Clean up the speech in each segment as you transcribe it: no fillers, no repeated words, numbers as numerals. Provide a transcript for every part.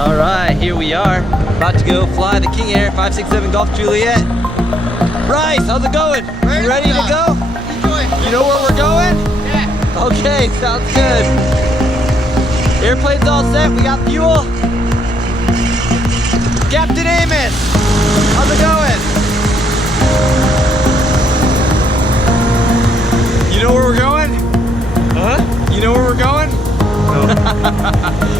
All right, here we are, about to go fly the King Air 567 Golf Juliet. Bryce, how's it going? You ready to go? You know where we're going? Yeah. Okay, sounds good. Airplane's all set, we got fuel. Captain Amos, how's it going? You know where we're going? Huh? You know where we're going? No.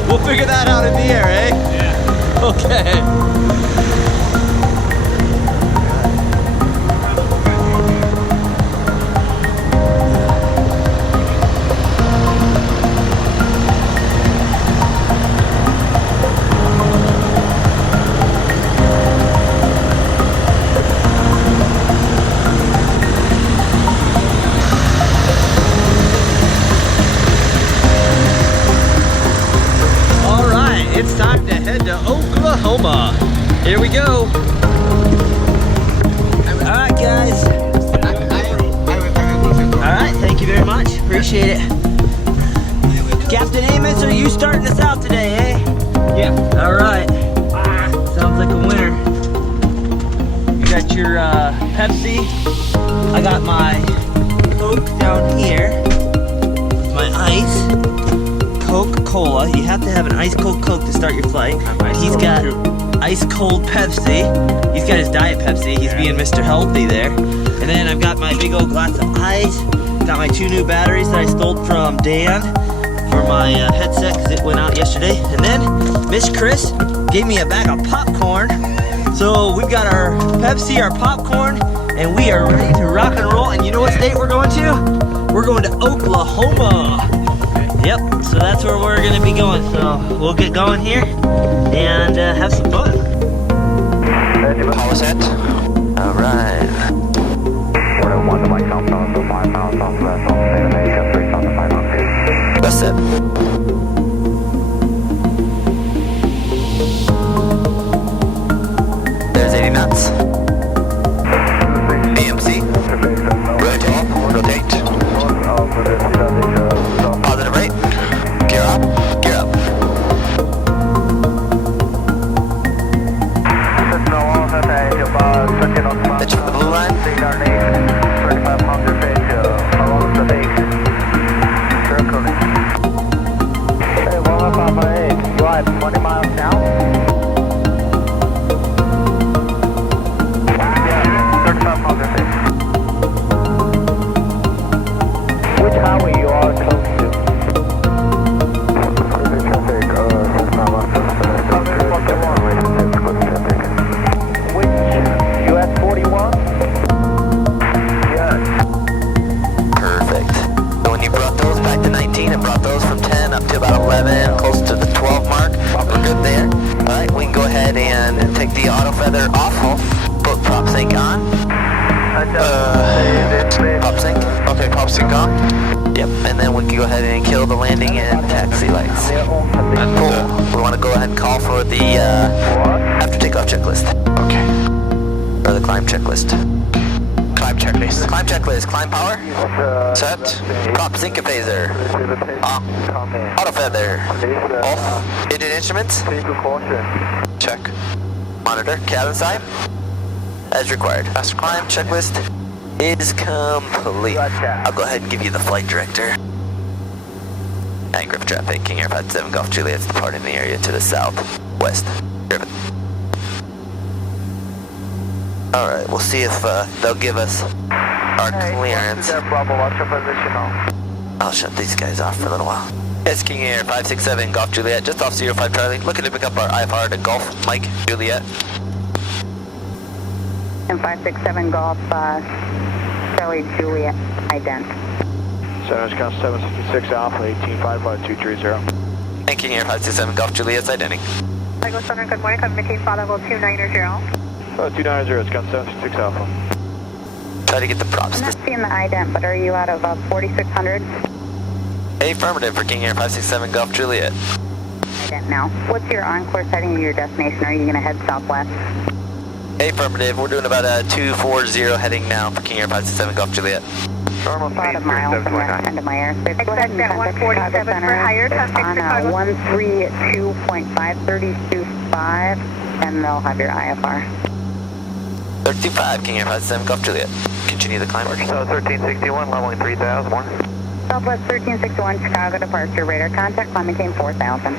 We'll figure that out in the air, eh? Yeah. Okay. It's time to head to Oklahoma. Here we go. All right, guys. All right, thank you very much. Appreciate it. Captain Amos, are you starting us out today, eh? Yeah. All right. Sounds like a winner. You got your Pepsi. I got my Coke down here. My ice. Coca Cola. You have to have an ice cold Coke to start your flight. He's got ice cold Pepsi. He's got his diet Pepsi. He's being Mr. Healthy there. And then I've got my big old glass of ice. Got my 2 new batteries that I stole from Dan for my headset because it went out yesterday. And then Miss Chris gave me a bag of popcorn. So we've got our Pepsi, our popcorn, and we are ready to rock and roll. And you know what state we're going to? We're going to Oklahoma. Yep, so that's where we're gonna be going. So we'll get going here and have some fun. Power set. All right. That's it. There's 80 knots. AMC. Rotate. Positive rate. Gear up. Gear up. Let's check the blue line. You are at 20 miles now. Yeah, 3500 feet. Which highway you are close to? Which? US 41? Yes. Perfect. So when you brought those back to 19 and brought those from 10 up to about 11, close to the 12 mark, we're good there. Alright, we can go ahead and take the auto feather off. Put prop sync on. Prop sync. Okay, prop sync on. Yep, and then we can go ahead and kill the landing and taxi lights. Cool. We want to go ahead and call for the after takeoff checklist. Okay. Or the climb checklist. Climb checklist. Climb checklist. Climb power. Set. Prop sync phaser. Auto feather. Off. Engine instruments. Check. Monitor. Cabin side. As required. Faster climb checklist is complete. I'll go ahead and give you the flight director. Griffin traffic, King Air 567 Golf Juliet's departing the area to the southwest. Griffin. Alright, we'll see if they'll give us our clearance. I'll shut these guys off for a little while. It's King Air 567 Golf Juliet, just off 05 Charlie, looking to pick up our IFR to Golf Mike Juliet. And 567 Golf Charlie Juliet ident. Center count 766 Alpha 1855230. And King Air 567 Golf Juliet's identity. Chicago Southern, good morning. Communication flight level 290. 290, it's count 766 Alpha. Try to get the props. I'm not seeing the ident, but are you out of 4600? Affirmative for King Air 567 Golf Juliet. Ident now. What's your on-course heading to your destination? Are you going to head southwest? Affirmative, we're doing about a 240 heading now for King Air 567 Golf Juliet. Normal About speed, a mile from the 729. end of my airspace. Go ahead and Expect contact at 147 Chicago for Center higher, contact on Chicago. 132.532.5, and they'll have your IFR. 35, King Air 57, Golf Juliet. Continue the climb. 1361, leveling 3000, more. Southwest 1361, Chicago departure, radar contact, climb maintain 4000.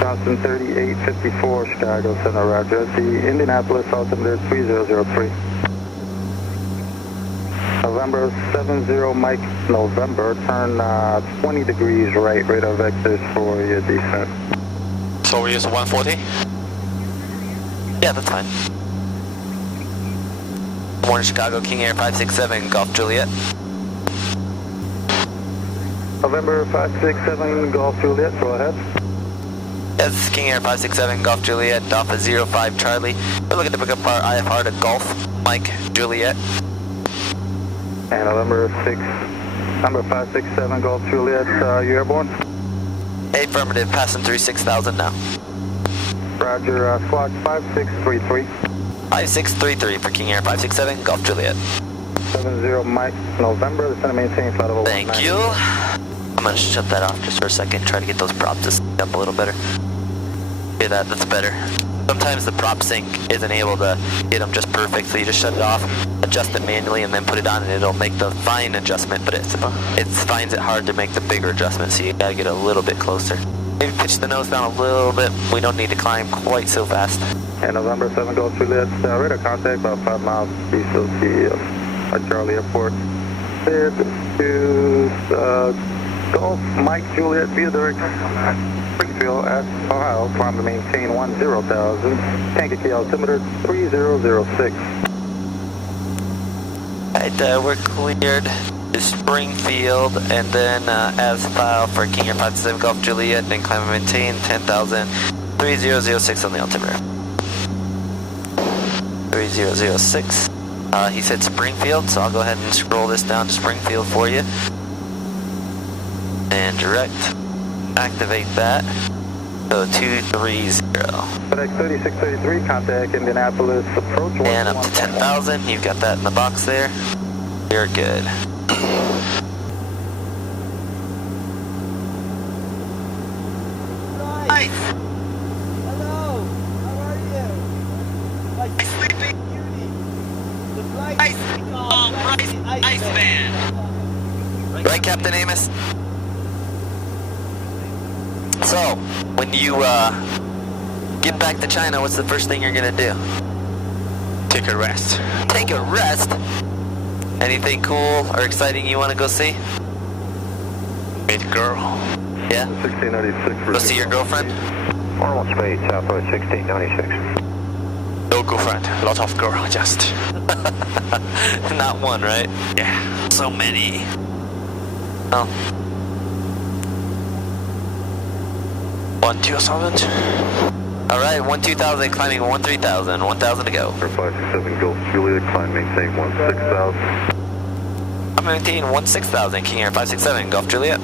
Boston 3854, Chicago Center, roger. The Indianapolis altimeter 3003. November 70 Mike, November, turn 20 degrees right, radar vectors for your descent. So we use 140? Yeah, that's fine. Morning, Chicago, King Air 567, Golf Juliet. November 567, Golf Juliet, go ahead. Yes, King Air 567, Golf Juliet, Alpha 05 Charlie. We're looking to pick up our IFR to Golf Mike Juliet. And number 567, Golf Juliet, you airborne? Affirmative, passing through 6,000 now. Roger, squawk 5633. 5633 for King Air 567, Golf Juliet. 70 Mike, November, the center maintain flight level. Thank you. I'm gonna shut that off just for a second, try to get those props to sync up a little better. Hear that? That's better. Sometimes the prop sync isn't able to get them just perfect, so you just shut it off, adjust it manually, and then put it on, and it'll make the fine adjustment, but it finds it hard to make the bigger adjustment, so you gotta get a little bit closer. Maybe pitch the nose down a little bit. We don't need to climb quite so fast. And November 7 Golf Juliet, radar contact about 5 miles east of the Charlie Airport. Cleared to Golf Mike Juliet, via direct Springfield at Ohio, climb to maintain 10,000, Kankakee altimeter 3006. Alright, we're cleared to Springfield, and then as file for King Air 57 Golf Juliet, then climb and maintain 10,000, 3006 on the altimeter. 3006. He said Springfield, so I'll go ahead and scroll this down to Springfield for you. And direct, activate that. So 230. FedEx 3633, contact Indianapolis, approach. And up to 10,000, you've got that in the box there. You're good. Nice. Hello. How are you? My sleeping beauty. The bright Iceman. Right, Captain Amos? So, when you get back to China, what's the first thing you're gonna do? Take a rest. Take a rest? Anything cool or exciting you want to go see? Meet girl. Yeah? 1696. Go see your girlfriend? Normal speed, Southwest 1696. No girlfriend. Lot of girl, just. Not one, right? Yeah. So many. Oh. 1,200. Alright, 1-2,000, climbing 1-3,000, 1,000 to go. 567 Golf Juliet, climb maintain 16,000. I'm maintaining 1-6,000, King Air 567, Golf Juliet.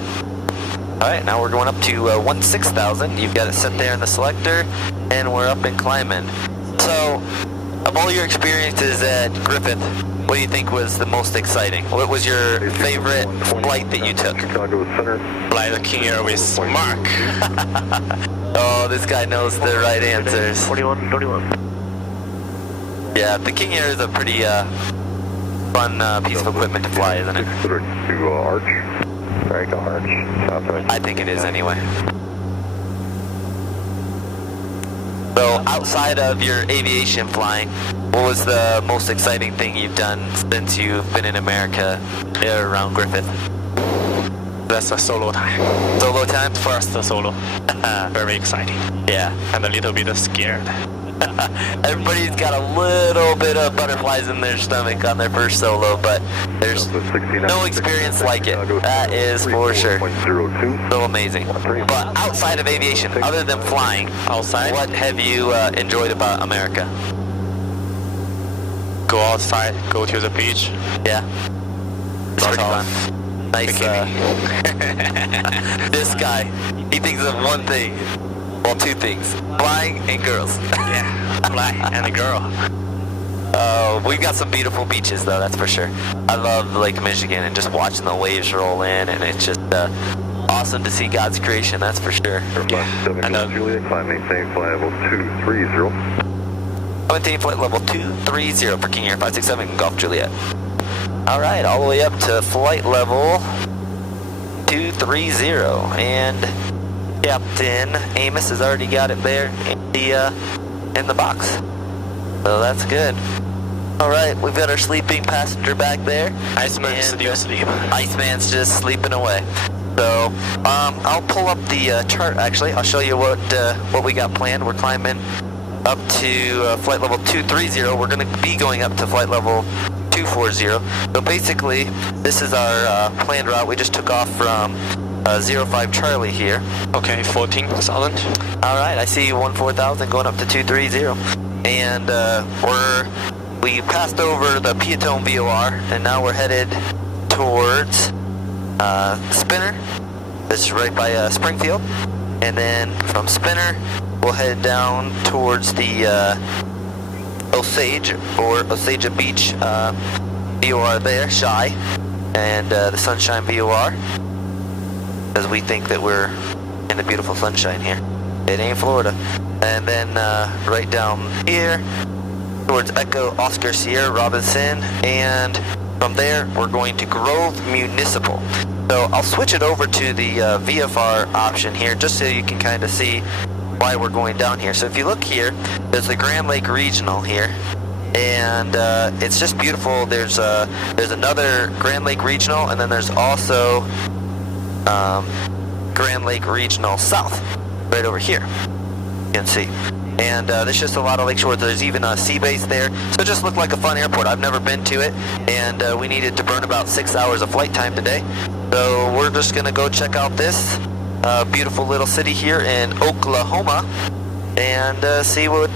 Alright, now we're going up to 1-6,000. You've got it set there in the selector, and we're up and climbing. So, of all your experiences at Griffith, what do you think was the most exciting? What was your favorite flight that you took? Chicago Center. Fly the King Air with Mark. Oh, this guy knows the right answers. 41. Yeah, the King Air is a pretty fun piece of equipment to fly, isn't it? To Arch. Very go Arch. Southwest. I think it is anyway. So, outside of your aviation flying, what was the most exciting thing you've done since you've been in America around Griffith? That's a solo time. Solo time? First solo. Very exciting. Yeah. And a little bit scared. Everybody's got a little bit of butterflies in their stomach on their first solo, but there's no experience like it. That is for sure. So amazing. But outside of aviation, other than flying, Outside, what have you enjoyed about America? go outside, go to the beach. Yeah. It's Lot pretty of fun. Nice. This guy, he thinks of one thing. Well, two things. Flying and girls. Yeah, fly and a girl. We've got some beautiful beaches though, that's for sure. I love Lake Michigan and just watching the waves roll in, and it's just awesome to see God's creation, that's for sure. Yeah. And Juliet, climb maintain flight level 230. Maintain flight level 230 for King Air 567 Golf Juliet. Alright, all the way up to flight level 230, and Captain Amos has already got it there in the box. So that's good. Alright, we've got our sleeping passenger back there. Iceman's still asleep. Iceman's just sleeping away. So, I'll pull up the chart actually. I'll show you what we got planned. We're climbing up to flight level 230. We're going to be going up to flight level 240. So basically, this is our planned route. We just took off from 05 Charlie here. Okay, 14,000. Alright, I see 14,000 going up to 230. And we passed over the Piatone VOR, and now we're headed towards Spinner. This is right by Springfield. And then from Spinner, we'll head down towards the Osage or Osage Beach VOR there, Shy, and the Sunshine VOR, because we think that we're in the beautiful sunshine here. It ain't Florida. And then right down here towards Echo Oscar Sierra Robinson, and from there we're going to Grove Municipal. So I'll switch it over to the VFR option here just so you can kind of see why we're going down here. So if you look here, there's the Grand Lake Regional here, and it's just beautiful. There's another Grand Lake Regional, and then there's also Grand Lake Regional South right over here, you can see. And there's just a lot of lakeshore. There's even a sea base there. So it just looked like a fun airport. I've never been to it, and we needed to burn about 6 hours of flight time today. So we're just gonna go check out this beautiful little city here in Oklahoma, and see what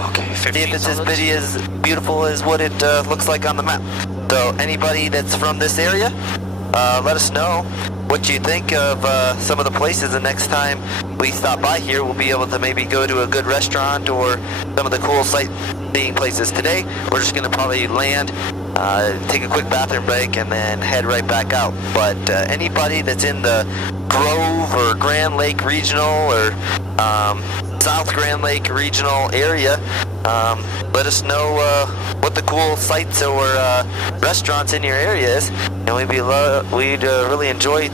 Okay, see if it's 15,000. as beautiful as what it looks like on the map. So anybody that's from this area, let us know what you think of some of the places. The next time we stop by here, we'll be able to maybe go to a good restaurant or some of the cool sightseeing places. Today, we're just gonna probably land, take a quick bathroom break, and then head right back out. But anybody that's in the Grove or Grand Lake Regional or South Grand Lake Regional area, let us know what the cool sites or restaurants in your area is, and we'd really enjoy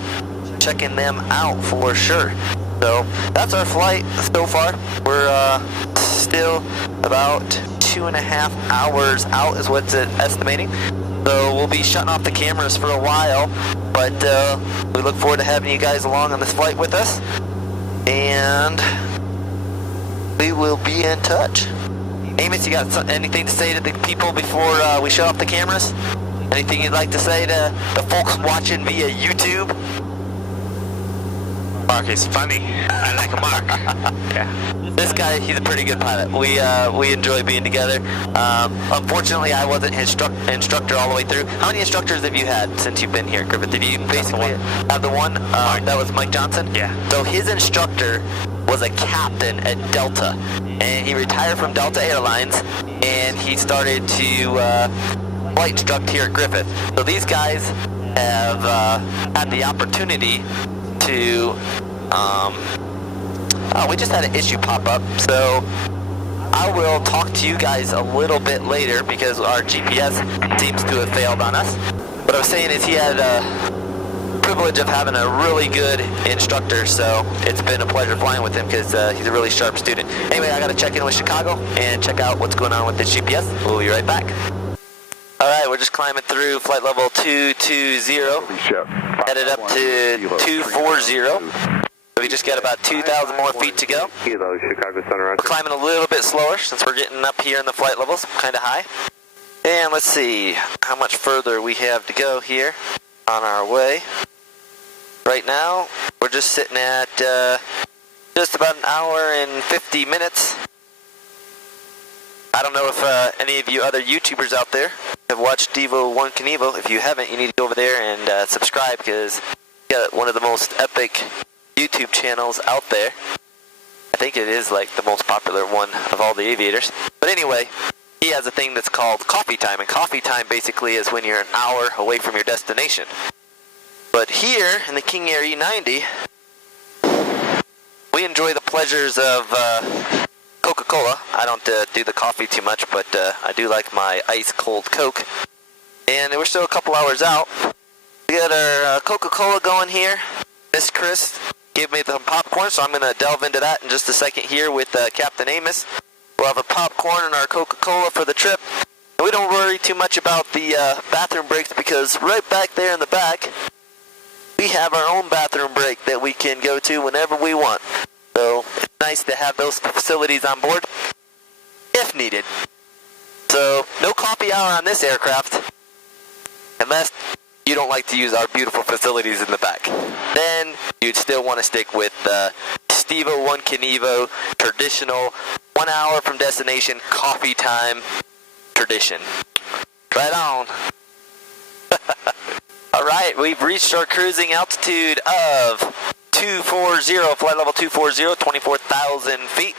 checking them out for sure. So that's our flight so far. We're still about 2.5 hours out is what's estimating. So we'll be shutting off the cameras for a while, but we look forward to having you guys along on this flight with us, and we will be in touch. Amos, you got anything to say to the people before we shut off the cameras? Anything you'd like to say to the folks watching via YouTube? Mark is funny. I like Mark. Yeah. This guy, he's a pretty good pilot. We enjoy being together. Unfortunately, I wasn't his instructor all the way through. How many instructors have you had since you've been here, Griffith? Did you basically have the one? That was Mike Johnson? Yeah. So his instructor was a captain at Delta, and he retired from Delta Airlines, and he started to flight instruct here at Griffith. So these guys have had the opportunity to we just had an issue pop up, so I will talk to you guys a little bit later because our GPS seems to have failed on us. What I was saying is he had the privilege of having a really good instructor, so it's been a pleasure flying with him because he's a really sharp student. Anyway, I got to check in with Chicago and check out what's going on with the GPS. We'll be right back. Alright, we're just climbing through flight level 220, headed up to 240. So we just got about 2,000 more feet to go. Kilo, Chicago Center. We're climbing a little bit slower since we're getting up here in the flight levels, kind of high. And let's see how much further we have to go here on our way. Right now, we're just sitting at just about an hour and 50 minutes. I don't know if any of you other YouTubers out there have watched Devo 1 Knievel. If you haven't, you need to go over there and subscribe because he's got one of the most epic YouTube channels out there. I think it is like the most popular one of all the aviators. But anyway, he has a thing that's called coffee time, and coffee time basically is when you're an hour away from your destination. But here in the King Air E90, we enjoy the pleasures of Coca Cola. I don't do the coffee too much, but I do like my ice cold Coke. And we're still a couple hours out. We got our Coca Cola going here. Miss Chris gave me some popcorn, so I'm going to delve into that in just a second here with Captain Amos. We'll have our popcorn and our Coca Cola for the trip. And we don't worry too much about the bathroom breaks, because right back there in the back, we have our own bathroom break that we can go to whenever we want. So it's nice to have those facilities on board if needed. So no coffee hour on this aircraft unless you don't like to use our beautiful facilities in the back. Then you'd still want to stick with Stevo 1 Canevo traditional 1 hour from destination coffee time tradition. Right on. Alright, we've reached our cruising altitude of 240, flight level 240, 24,000 feet.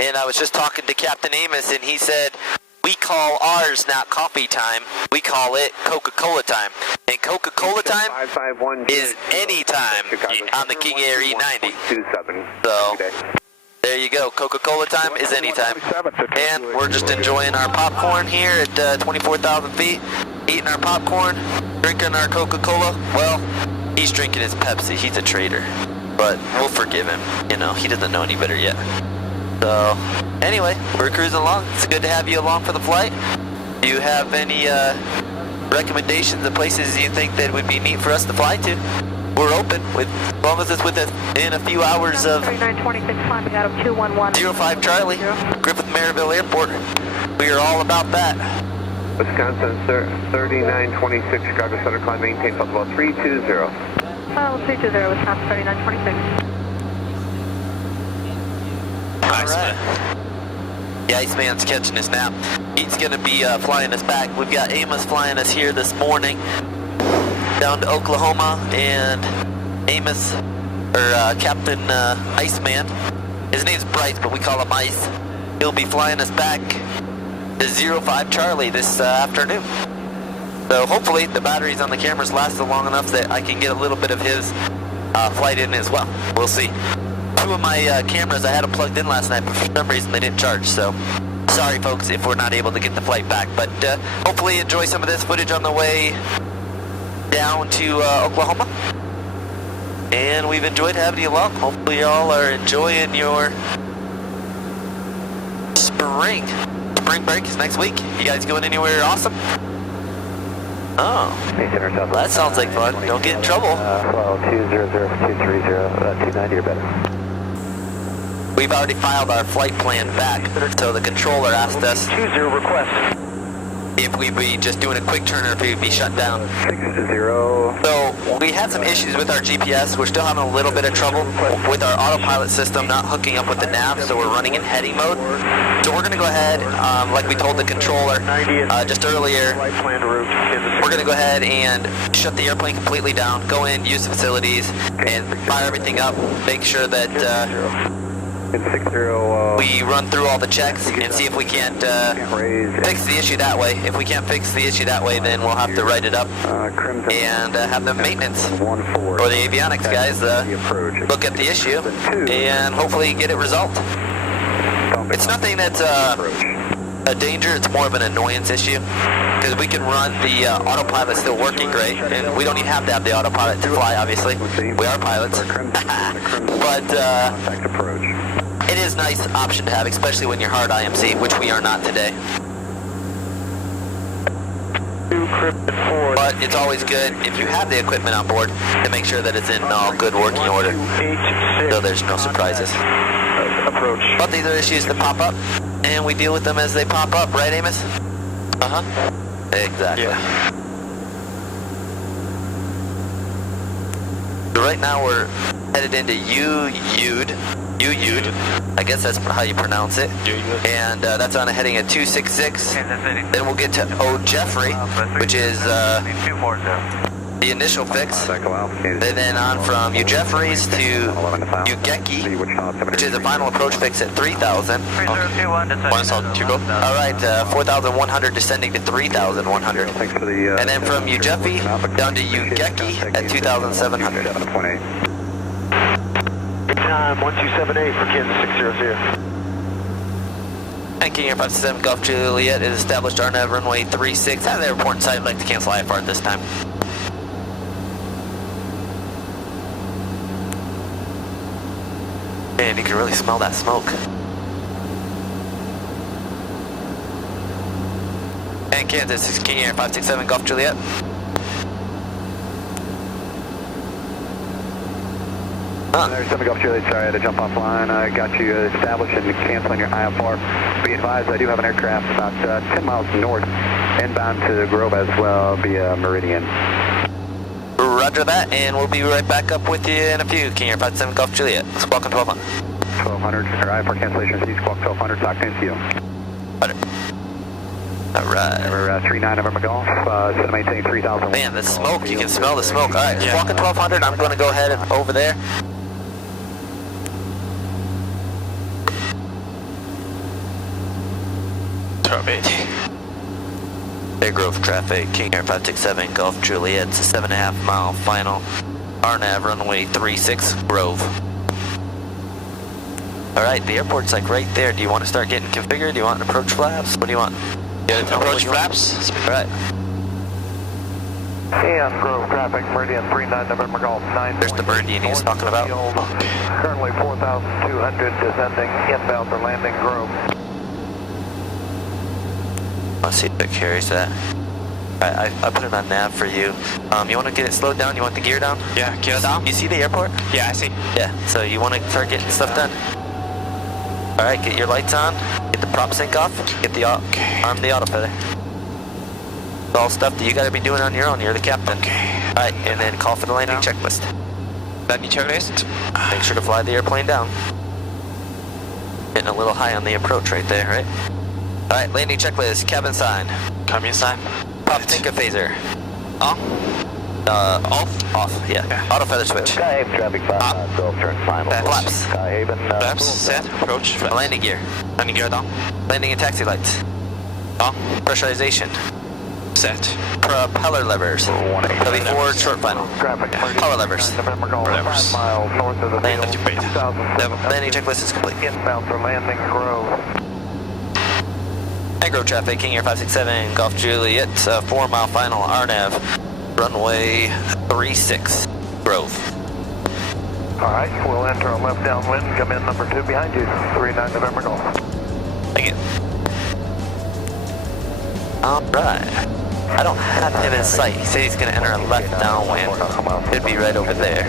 And I was just talking to Captain Amos, and he said, we call ours not coffee time, we call it Coca Cola time. And Coca Cola time is any time on the King Air E90. So, there you go, Coca Cola time is any time. And we're just enjoying our popcorn here at 24,000 feet, eating our popcorn, drinking our Coca Cola. Well, he's drinking his Pepsi, he's a traitor. But we'll forgive him, you know, he doesn't know any better yet. So, anyway, we're cruising along. It's good to have you along for the flight. Do you have any recommendations of places you think that would be neat for us to fly to? We're open, as long as it's within a few hours of 05 Charlie, Griffith Maryville Airport. We are all about that. Wisconsin 3926 Chicago Center, climb maintain flight level 320. 320, Wisconsin 3926. Alright. The Iceman's catching his nap. He's going to be flying us back. We've got Amos flying us here this morning down to Oklahoma, and Amos, or Captain Iceman, his name's Bryce, but we call him Ice. He'll be flying us back to 05 Charlie this afternoon. So hopefully the batteries on the cameras last long enough that I can get a little bit of his flight in as well. We'll see. Two of my cameras, I had them plugged in last night, but for some reason they didn't charge, so sorry folks if we're not able to get the flight back, but hopefully enjoy some of this footage on the way down to Oklahoma. And we've enjoyed having you along. Hopefully y'all are enjoying your spring. Spring break is next week. You guys going anywhere awesome? Oh, that sounds like fun. Don't get in trouble. 200, 230, 290 or better. We've already filed our flight plan back, so the controller asked us 20 request. if we'd be just doing a quick turn or if we'd be shut down. 60. So we had some issues with our GPS. We're still having a little bit of trouble with our autopilot system not hooking up with the nav, so we're running in heading mode. So we're going to go ahead, like we told the controller just earlier, we're going to go ahead and shut the airplane completely down, go in, use the facilities, and fire everything up, make sure that we run through all the checks and see if we can't fix the issue that way. If we can't fix the issue that way, then we'll have to write it up and have the maintenance or the avionics guys look at the issue and hopefully get it resolved. It's nothing that's a danger, it's more of an annoyance issue, because we can run the autopilot still working great, and we don't even have to have the autopilot to fly, obviously. We are pilots. But it is a nice option to have, especially when you're hard IMC, which we are not today. But it's always good, if you have the equipment on board, to make sure that it's in all good working order, so there's no surprises. But these are issues that pop up, and we deal with them as they pop up, right, Amos? Uh-huh. Exactly. Yeah. So right now we're headed into Uyud. I guess that's how you pronounce it. And that's on a heading at 266. Then we'll get to O'Jeffrey, which is the initial fix. Echo Alpha. And then on from New Jeffries to Ugeki, which is the final approach fix at 3,000. 1000 to go. All right, 4,100 descending to 3,100. Thanks for the. And then from New Jeffy down to Ugeki at 2,700. 7.8. Good time, 1278 for Kansas 600. And King Air 57 Golf Juliet is established RNAV runway 36. Have the airport inside, I'd like to cancel IFR at this time. Man, you can really smell that smoke. And Kansas, this is King Air 567 Golf Juliet. There's 7 Golf Juliet, sorry I had to jump offline. I got you established and canceling your IFR. Be advised, I do have an aircraft about 10 miles north, inbound to Grove as well via Meridian. Roger that, and we'll be right back up with you in a few. King Air 57 Golf Juliet. Squawk on 1200. 1200, or IFR cancellation, C squawk 1200, talk to you. Roger. Alright. Number 39 November Golf, set to maintain 3,000. Man, the smoke, you can smell the smoke. Alright, squawk on 1200, I'm going to go ahead and over there. Bay Grove traffic, King Air 567 Golf Juliet, it's a 7.5 mile final. RNAV runway 36, Grove. Alright, the airport's like right there. Do you want to start getting configured? Do you want approach flaps? What do you want? Yeah, approach flaps. Alright. And Grove traffic, Meridian 39 November Golf 9. There's the Meridian he was talking about. Currently 4,200 descending, inbound for landing Grove. Let's see if it carries that. Alright, I put it on nav for you. You want to get it slowed down? You want the gear down? Yeah, gear down. You see the airport? Yeah, I see. Yeah, so you want to start getting stuff done. Alright, get your lights on, get the prop sync off, get the arm the auto feather. It's all stuff that you gotta be doing on your own, you're the captain. Okay. Alright, and then call for the landing checklist. Landing checklist. Make sure to fly the airplane down. Getting a little high on the approach right there, right? Alright, landing checklist, cabin sign. Come inside. Prop sync phaser. On. Off? Off, yeah. Auto feather switch. Skyhaven traffic 5 Golf turn final. Flaps. Skyhaven. Flaps, set, approach, flaps. Landing gear. Landing gear down. Landing and taxi lights. On. Pressurization. Set. Propeller levers. W forward short final. Traffic, Power levers. November Golf, Levers. 5 miles north of the Land field, activate. 2,000. Landing checklist is complete. Inbound for landing Grove. Agro traffic, King Air 567, Golf Juliet, 4 mile final, RNAV, runway 36, Grove. Alright, we'll enter a left downwind, come in number 2 behind you, 39 November Golf. Thank you. Alright. I don't have him in sight. He said he's going to enter a left downwind. Should be right over there.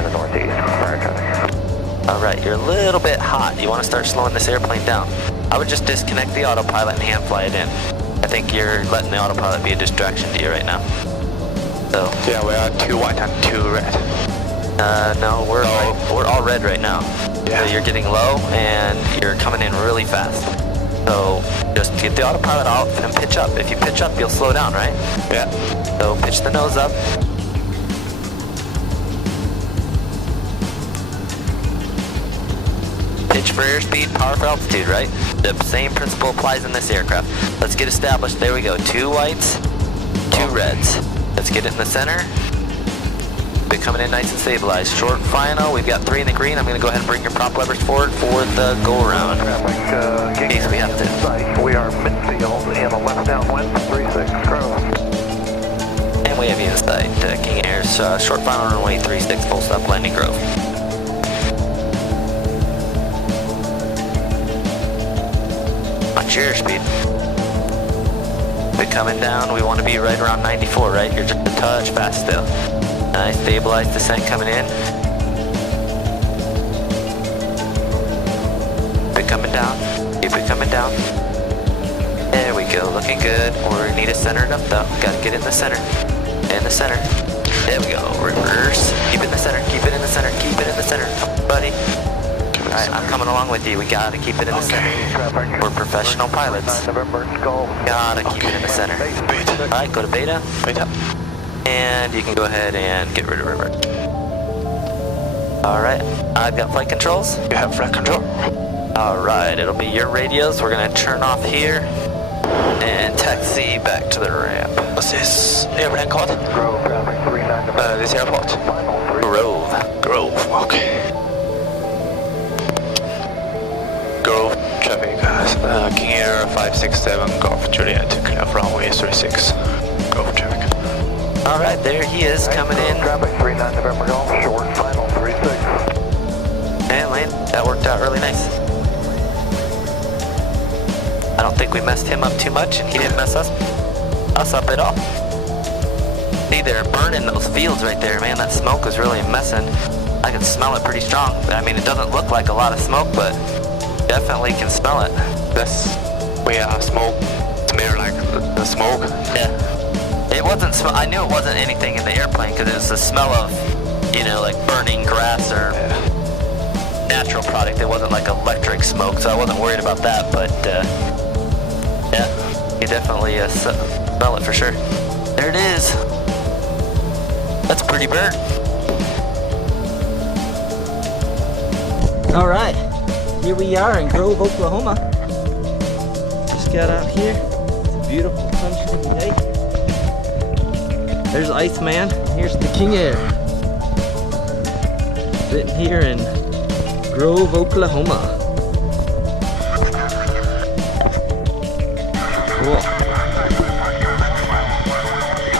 Alright, you're a little bit hot. You want to start slowing this airplane down. I would just disconnect the autopilot and hand fly it in. I think you're letting the autopilot be a distraction to you right now. So. Yeah, we are 2 white and 2 red. No, we're all red right now. Yeah. So you're getting low and you're coming in really fast. So just get the autopilot out and pitch up. If you pitch up, you'll slow down, right? Yeah. So pitch the nose up. Pitch for airspeed, power for altitude, right? The same principle applies in this aircraft. Let's get established. There we go. 2 whites, 2 reds. Let's get it in the center. Be coming in nice and stabilized. Short final. We've got 3 in the green. I'm going to go ahead and bring your prop levers forward for the go around. Traffic, In case we have to. site. We are midfield in a left downwind, 36 Grove. And we have you inside. King Air's short final runway 36, full stop landing Grove. Watch your airspeed. We're coming down. We want to be right around 94, right? You're just a touch fast still. Nice stabilized descent coming in. Keep it coming down. Keep it coming down. There we go. Looking good. We need to center it up though. Gotta get it in the center. In the center. There we go. Reverse. Keep it in the center. Keep it in the center. Keep it in the center. Come on, buddy. Alright, I'm coming along with you. We gotta keep it in the center. We're professional pilots. November Golf. Gotta keep it in the center. Alright, go to beta. Beta. And you can go ahead and get rid of revert. Alright, I've got flight controls. You have flight control. Alright, it'll be your radios. We're gonna turn off here and taxi back to the ramp. What's this airplane called? Grove, traffic 39. This airport. Grove. Grove, okay. Grove traffic, King Air 567 Golf Juliet, clear from runway 36. Grove traffic. Alright, there he is coming in. Traffic 39 November Golf, short final 36. And Lane, that worked out really nice. I don't think we messed him up too much, and he didn't mess us up at all. See, they're burning those fields right there, man. That smoke is really messing. I can smell it pretty strong. I mean, it doesn't look like a lot of smoke, but definitely can smell it. That's where smoke smell like the smoke. Yeah. It wasn't. I knew it wasn't anything in the airplane because it was the smell of, you know, like burning grass or natural product. It wasn't like electric smoke, so I wasn't worried about that. But yeah, you definitely smell it for sure. There it is. That's a pretty bird. All right, here we are in Grove, Oklahoma. Just got out here. It's a beautiful sunshiny day. There's Iceman. Here's the King Air. Sitting here in Grove, Oklahoma. Cool.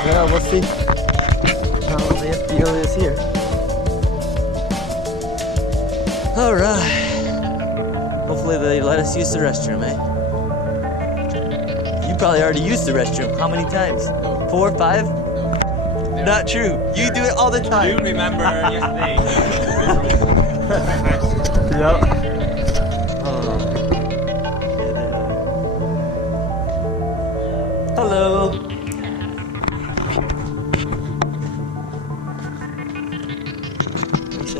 Yeah, we'll see how the FBO is here. All right. Hopefully they let us use the restroom, eh? You probably already used the restroom. How many times? 4 or 5? Not true. You do it all the time. You remember yesterday. Yep. Hello. Nice.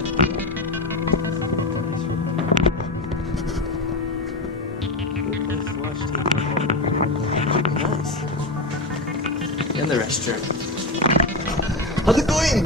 In the restroom. How's it going?